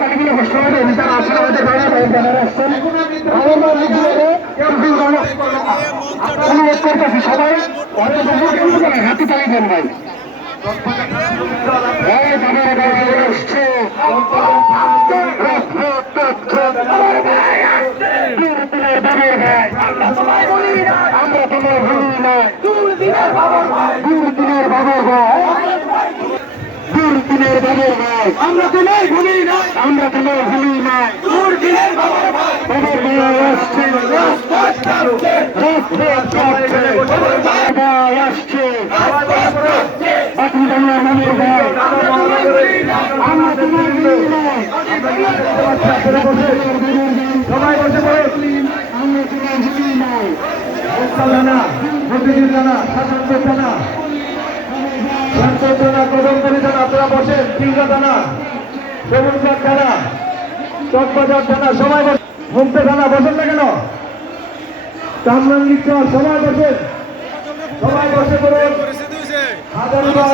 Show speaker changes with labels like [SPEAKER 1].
[SPEAKER 1] তালিগুলো কষ্ট হবে এদিকে আমাদের বাইরে জানারা আসছেন অনুরোধ করতেছি সবাই হাতে তালি দেন ভাই এই বাবার বাইরে আসছে আমরা তোমার ভুলি নাই দুর্দিনের বাবার ভাই দুর্দিনের বাবার ভাই আমরা তোমায় ভুলি নাই। আমরা তোমায় ভুলি নাই। দুর্দিনের বাবার ভাই। বাবার ভাই আসছে। রাজপথ কাঁপছে রাজপথ কাঁপছে ভাই আসছে। আপনি বাংলার মানুষ ভাই। আমরা তোমায় ভুলি নাই।
[SPEAKER 2] সবাই বসে পড়ে।
[SPEAKER 1] আমরা তোমায় ভুলি নাই।
[SPEAKER 2] তিনটা থানা সবুজবাগ থানা চকবাজার থানা সবাই হুমতে থানা বসেন না কেন? কামরাঙ্গি চর সবাই বসেন। সবাই বসে হাজারিবাগ